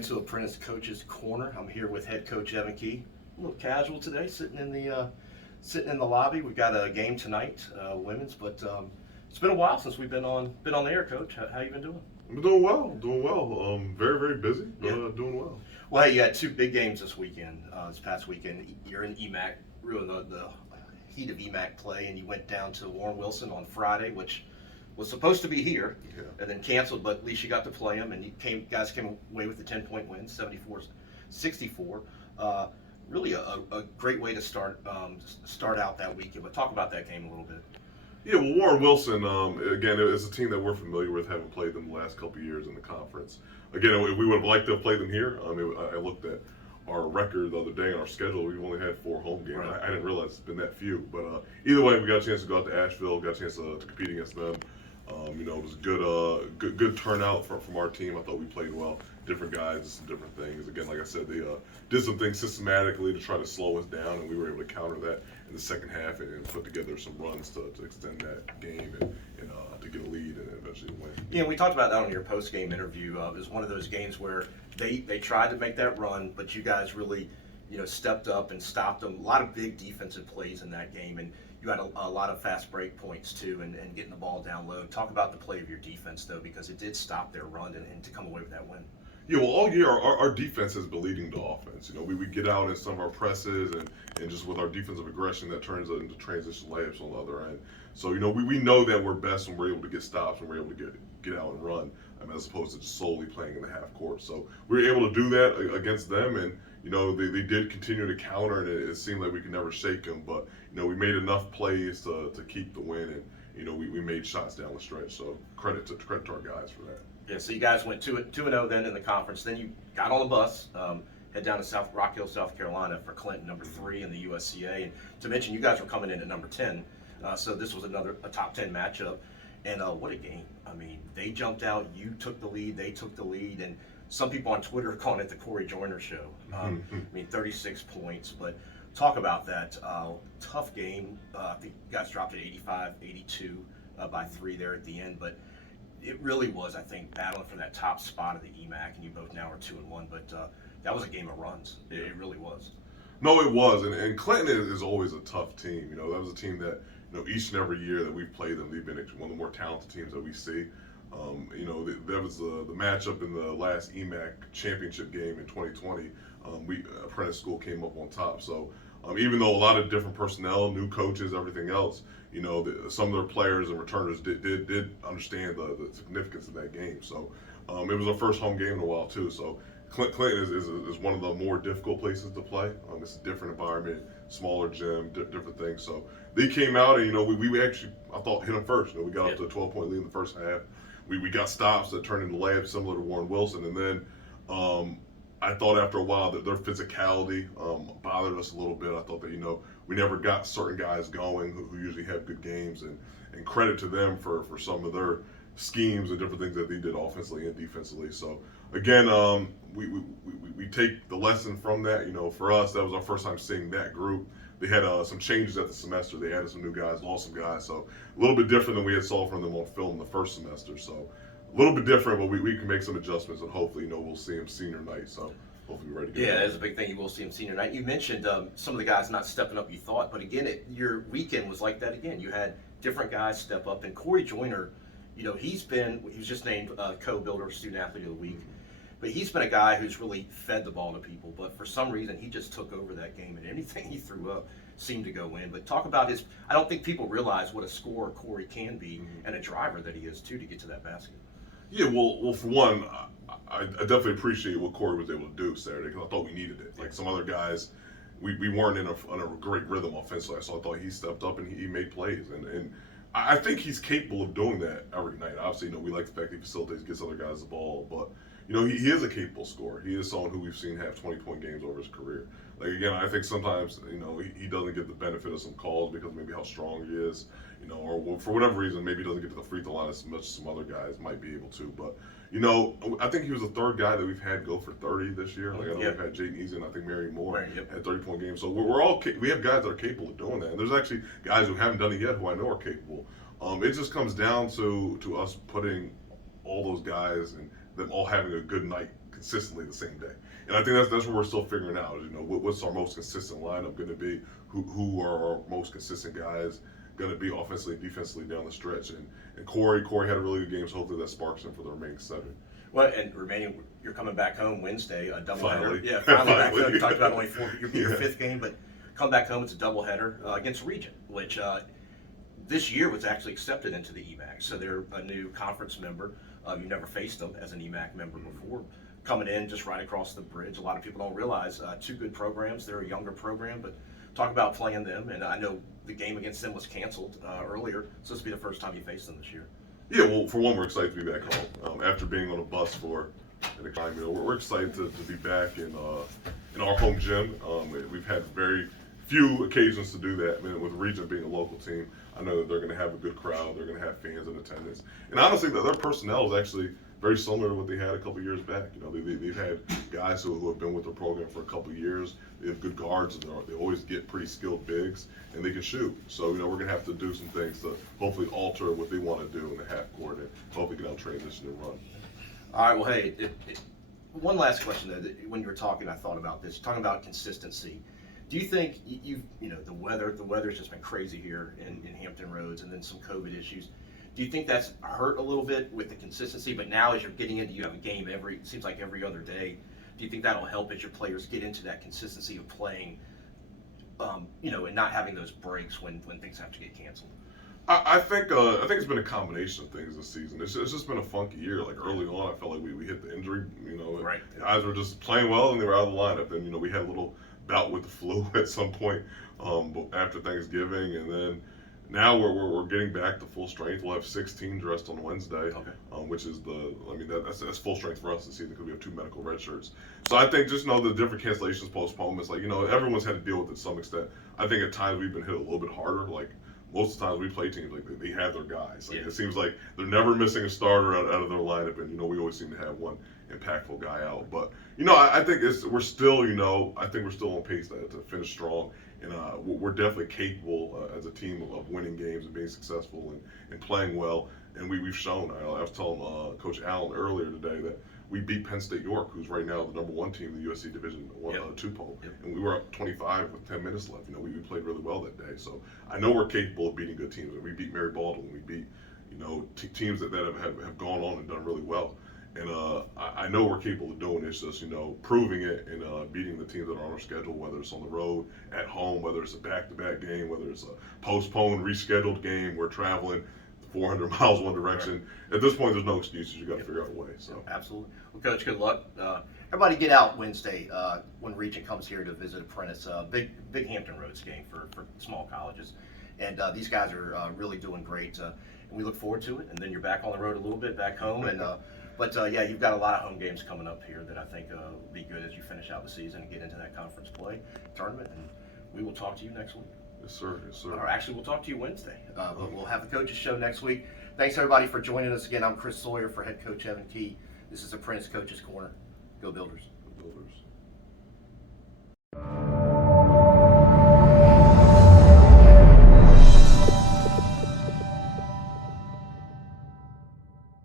into Apprentice Coach's Corner. I'm here with head coach Coach Kee. A little casual today, sitting in the lobby. We've got a game tonight, women's, but it's been a while since we've been on the air, Coach. How you been doing? I'm doing well, very, very busy, but Yeah. doing well. Well, hey, you had two big games this weekend. This past weekend, you're in EMAC, really the heat of EMAC play, and you went down to Warren Wilson on Friday, which was supposed to be here, Yeah. and then canceled, but at least you got to play them, and guys came away with the 10-point win, 74-64. Really a great way to start out that weekend. But talk about that game a little bit. Yeah, well, Warren Wilson, again, it's a team that we're familiar with, having played them the last couple of years in the conference. Again, we would have liked to have played them here. I looked at our record the other day on our schedule. We've only had 4 home games. Right. I didn't realize it's been that few. But either way, we got a chance to go out to Asheville, got a chance to compete against them. It was a good turnout from our team. I thought we played well. Different guys, did some different things. Again, like I said, they did some things systematically to try to slow us down, and we were able to counter that in the second half and put together some runs to extend that game and to get a lead and eventually win. Yeah, we talked about that on your post-game interview. It was one of those games where they tried to make that run, but you guys really, stepped up and stopped them. A lot of big defensive plays in that game, and you had a lot of fast break points too, and getting the ball down low. Talk about the play of your defense though, because it did stop their run and to come away with that win. Yeah, well, all year our defense has been leading the offense. We get out in some of our presses and just with our defensive aggression that turns into transition layups on the other end. So we know that we're best when we're able to get stops and we're able to get out and run, as opposed to just solely playing in the half court. So we were able to do that against them, and they did continue to counter, and it seemed like we could never shake them. But we made enough plays to keep the win, and we made shots down the stretch. So credit to our guys for that. Yeah, so you guys went 2-0 then in the conference. Then you got on the bus, head down to Rock Hill, South Carolina for Clinton, number 3 in the USCA. And to mention, you guys were coming in at number 10, so this was a top 10 matchup. And what a game! I mean, they jumped out. You took the lead. They took the lead. And some people on Twitter are calling it the Corey Joyner show. 36 points. But talk about that tough game. I think you guys dropped it 85-82 by 3 there at the end, but it really was, I think, battling for that top spot of the EMAC, and you both now are 2-1. But that was a game of runs. It really was. No, it was, and Clinton is always a tough team. That was a team that each and every year that we've played them, they've been one of the more talented teams that we see. That was the matchup in the last EMAC championship game in 2020. Apprentice School came up on top. So even though a lot of different personnel, new coaches, everything else, some of their players and returners did understand the significance of that game. So it was our first home game in a while too. So Clinton is one of the more difficult places to play. It's a different environment, smaller gym, different things. So they came out, and we actually, I thought, hit them first. We got up to a 12-point lead in the first half. We got stops that turned into layups similar to Warren Wilson, and then I thought after a while that their physicality bothered us a little bit. I thought that we never got certain guys going who usually have good games, and credit to them for some of their schemes and different things that they did offensively and defensively. So again, we take the lesson from that. For us, that was our first time seeing that group. They had some changes at the semester. They added some new guys, lost some guys. So a little bit different than we had saw from them on film the first semester. So a little bit different, but we can make some adjustments, and hopefully, we'll see them senior night. So hopefully we're ready to go. Yeah, that's a big thing. You will see them senior night. You mentioned some of the guys not stepping up you thought, but again, your weekend was like that again. You had different guys step up, and Corey Joyner, he was just named co-builder student athlete of the week. But he's been a guy who's really fed the ball to people. But for some reason, he just took over that game, and anything he threw up seemed to go in. But talk about I don't think people realize what a scorer Corey can be, and a driver that he is, too, to get to that basket. Yeah, well, for one, I definitely appreciate what Corey was able to do Saturday, because I thought we needed it. Like some other guys, we weren't in a great rhythm offensively, so I thought he stepped up and he made plays. And I think he's capable of doing that every night. Obviously, we like the fact that he facilitates, gets other guys the ball, but he is a capable scorer. He is someone who we've seen have 20-point games over his career. Like, again, I think sometimes, he doesn't get the benefit of some calls because maybe how strong he is, or for whatever reason, maybe he doesn't get to the free throw line as much as some other guys might be able to. But, I think he was the third guy that we've had go for 30 this year. Like, I know we've had Jaden Easy and I think Mary Moore had 30-point games. So we have guys that are capable of doing that. And there's actually guys who haven't done it yet who I know are capable. It just comes down to us putting all those guys and them all having a good night consistently the same day. And I think that's what we're still figuring out. You know, what's our most consistent lineup going to be? Who are our most consistent guys going to be offensively, defensively down the stretch? And Corey had a really good game, so hopefully that sparks him for the remaining 7. Well, and remaining, you're coming back home Wednesday, a doubleheader. Finally. Yeah, finally back Finally. home. You talked about only your 5th game, but come back home, it's a doubleheader against Regent, which this year was actually accepted into the EMAC. So they're a new conference member. You never faced them as an EMAC member before. Coming in just right across the bridge. A lot of people don't realize 2 good programs. They're a younger program, but talk about playing them. And I know the game against them was canceled earlier, so this will be the first time you face them this year. Yeah, well, for one, we're excited to be back home after being on a bus for an time. You know, we're excited to be back in our home gym. We've had very few occasions to do that. I mean, with Regent being a local team, I know that they're going to have a good crowd. They're going to have fans in attendance, and honestly, their personnel is actually very similar to what they had a couple years back. You know, they've had guys who have been with the program for a couple years. They have good guards, and they always get pretty skilled bigs, and they can shoot. So, you know, we're going to have to do some things to hopefully alter what they want to do in the half court and hopefully get out transition and run. All right, well, hey, one last question, though. When you were talking, I thought about this. Talking about consistency. Do you think, you know, the weather's just been crazy here in Hampton Roads, and then some COVID issues. Do you think that's hurt a little bit with the consistency? But now as you're getting into, you have a game it seems like every other day. Do you think that'll help as your players get into that consistency of playing, you know, and not having those breaks when things have to get canceled? I think it's been a combination of things this season. It's just been a funky year. Like early on, I felt like we hit the injury. You know, right. Guys were just playing well and they were out of the lineup. And you know, we had a little bout with the flu at some point after Thanksgiving, and then now we're getting back to full strength. We'll have 16 dressed on Wednesday, okay. Which is that's full strength for us this season because we have 2 medical red shirts. So I think just know the different cancellations, postponements. Like, you know, everyone's had to deal with it to some extent. I think at times we've been hit a little bit harder. Like most of the times we play teams, like they have their guys. Like, it seems like they're never missing a starter out of their lineup, and you know we always seem to have one impactful guy out. But you know, I think we're still on pace to finish strong. And we're definitely capable as a team of winning games and being successful and playing well. And we've shown. I was telling Coach Allen earlier today that we beat Penn State York, who's right now the #1 team in the USC Division 2 poll. Yep. And we were up 25 with 10 minutes left. You know, we played really well that day. So I know we're capable of beating good teams. And we beat Mary Baldwin. We beat, you know, teams that have gone on and done really well. And I know we're capable of doing this, just, you know, proving it and beating the teams that are on our schedule, whether it's on the road, at home, whether it's a back-to-back game, whether it's a postponed, rescheduled game, we're traveling 400 miles one direction. Right. At this point, there's no excuses. You got to figure out a way. So absolutely. Well, Coach, good luck. Everybody get out Wednesday when Regent comes here to visit Apprentice. Big Hampton Roads game for small colleges. And these guys are really doing great. And we look forward to it. And then you're back on the road a little bit back home. And But yeah, you've got a lot of home games coming up here that I think will be good as you finish out the season and get into that conference play tournament. And we will talk to you next week. Yes, sir. Yes, sir. Or actually, we'll talk to you Wednesday. But we'll have the coaches show next week. Thanks, everybody, for joining us again. I'm Chris Sawyer for head coach Coach Kee. This is Apprentice Coaches Corner. Go Builders. Go Builders.